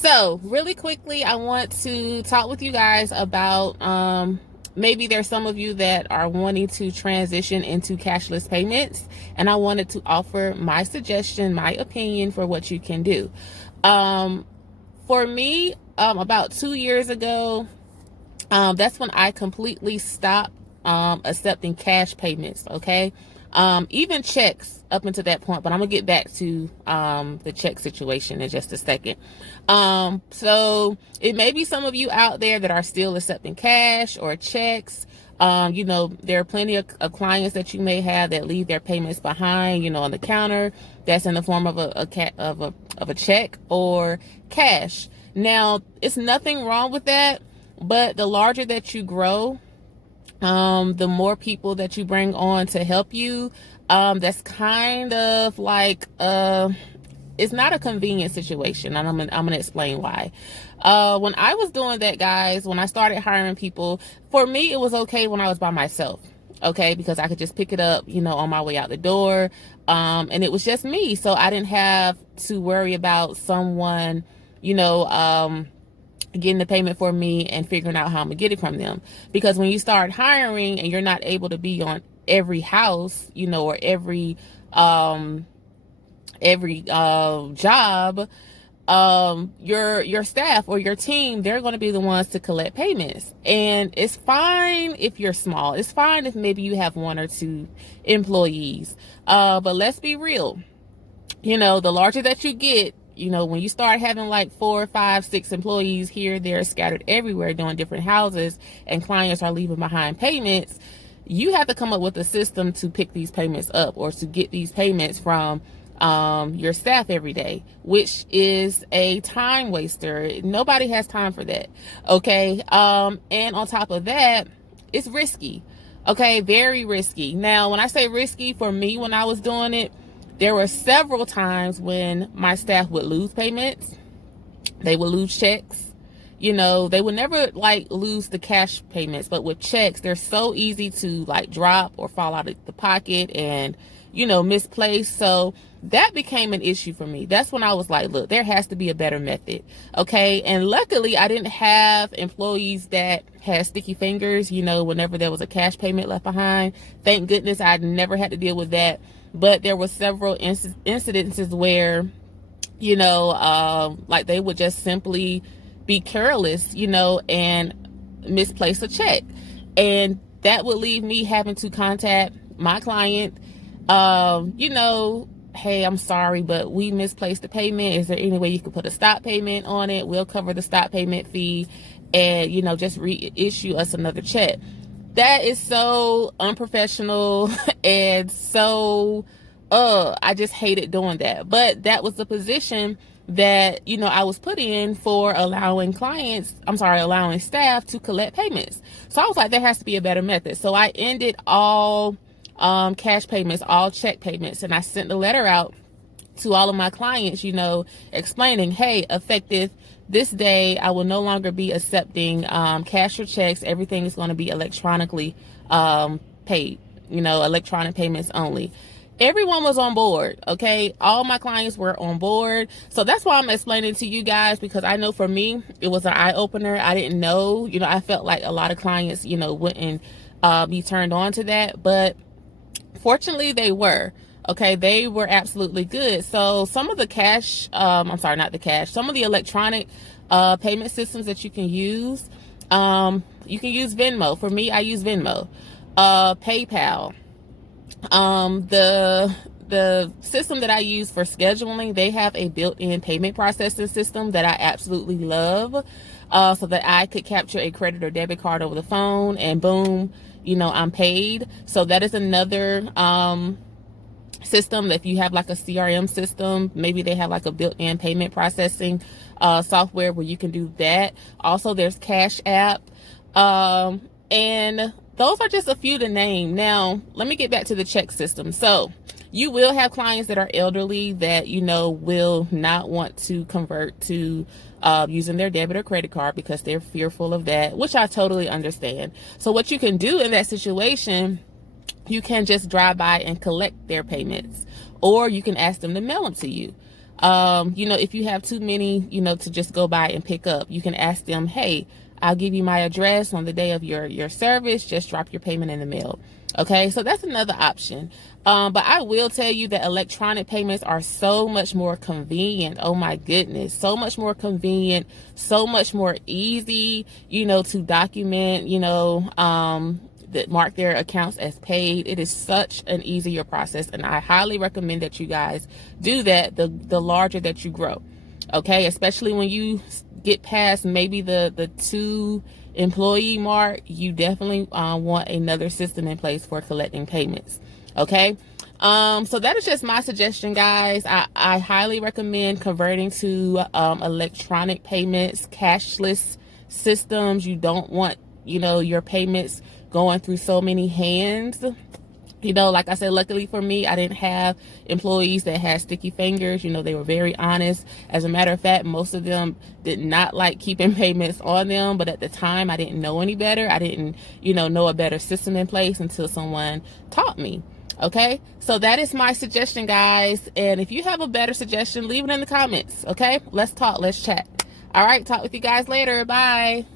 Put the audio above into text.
So really quickly, I want to talk with you guys about maybe there's some of you that are wanting to transition into cashless payments, and I wanted to offer my suggestion, my opinion for what you can do. For me, about 2 years ago, that's when I completely stopped accepting cash payments. Okay. Even checks up until that point, but I'm gonna get back to the check situation in just a second. So it may be some of you out there that are still accepting cash or checks. There are plenty of clients that you may have that leave their payments behind, on the counter. That's in the form of a check or cash. Now, it's nothing wrong with that, but the larger that you grow, the more people that you bring on to help you, that's kind of like it's not a convenient situation, and I'm gonna explain why. When I was doing that, guys, when I started hiring people, for me it was okay when I was by myself, okay, because I could just pick it up, on my way out the door, and it was just me, so I didn't have to worry about someone, getting the payment for me and figuring out how I'm gonna get it from them. Because when you start hiring and you're not able to be on every house, or every job, your staff or your team, they're going to be the ones to collect payments. And it's fine if you're small. It's fine if maybe you have 1 or 2 employees. But let's be real. The larger that you get, when you start having like 4, 5, 6 employees here, they're scattered everywhere doing different houses, and clients are leaving behind payments, you have to come up with a system to pick these payments up or to get these payments from your staff every day, which is a time waster. Nobody has time for that. Okay. And on top of that, it's risky. Okay. Very risky. Now, when I say risky, for me, when I was doing it, there were several times when my staff would lose payments. They would lose checks. They would never lose the cash payments, but with checks, they're so easy to drop or fall out of the pocket and, misplaced. So that became an issue for me. That's when I was like, look, there has to be a better method. Okay. And luckily I didn't have employees that had sticky fingers, whenever there was a cash payment left behind. Thank goodness I never had to deal with that. But there were several incidences where, they would just simply be careless, and misplace a check. And that would leave me having to contact my client, hey, I'm sorry, but we misplaced the payment. Is there any way you could put a stop payment on it? We'll cover the stop payment fee and, just reissue us another check. That is so unprofessional and so, I just hated doing that. But that was the position that, I was put in for allowing staff to collect payments. So I was like, there has to be a better method. So I ended all cash payments, all check payments, and I sent the letter out to all of my clients, explaining, hey, effective this day, I will no longer be accepting cash or checks. Everything is going to be electronically paid, electronic payments only. Everyone was on board. Okay. All my clients were on board. So that's why I'm explaining to you guys, because I know for me, it was an eye opener. I didn't know, I felt like a lot of clients, wouldn't be turned on to that, but fortunately they were. Okay, they were absolutely good. So some of the some of the electronic payment systems that you can use Venmo. For me, I use Venmo, PayPal. The system that I use for scheduling, they have a built-in payment processing system that I absolutely love, so that I could capture a credit or debit card over the phone and boom, I'm paid. So that is another system. That if you have like a CRM system, maybe they have like a built-in payment processing software where you can do that. Also, there's Cash App, and those are just a few to name. Now, let me get back to the check system. So you will have clients that are elderly that, will not want to convert to using their debit or credit card because they're fearful of that, which I totally understand. So what you can do in that situation, you can just drive by and collect their payments, or you can ask them to mail them to you. You know, if you have too many, you know, to just go by and pick up, you can ask them, hey, I'll give you my address on the day of your service. Just drop your payment in the mail. Okay, so that's another option. But I will tell you that electronic payments are so much more convenient. Oh my goodness, so much more convenient, so much more easy, you know, to document, you know, that mark their accounts as paid. It is such an easier process, and I highly recommend that you guys do that the larger that you grow. Okay, especially when you get past maybe the 2 employee mark, you definitely want another system in place for collecting payments. Okay, so that is just my suggestion, guys. I highly recommend converting to electronic payments, cashless systems. You don't want, you know, your payments going through so many hands. You know, like I said, luckily for me, I didn't have employees that had sticky fingers. You know, they were very honest. As a matter of fact, most of them did not like keeping payments on them. But at the time, I didn't know any better. I didn't, you know a better system in place until someone taught me. Okay, so that is my suggestion, guys. And if you have a better suggestion, leave it in the comments. Okay, let's talk, let's chat. All right, talk with you guys later. Bye.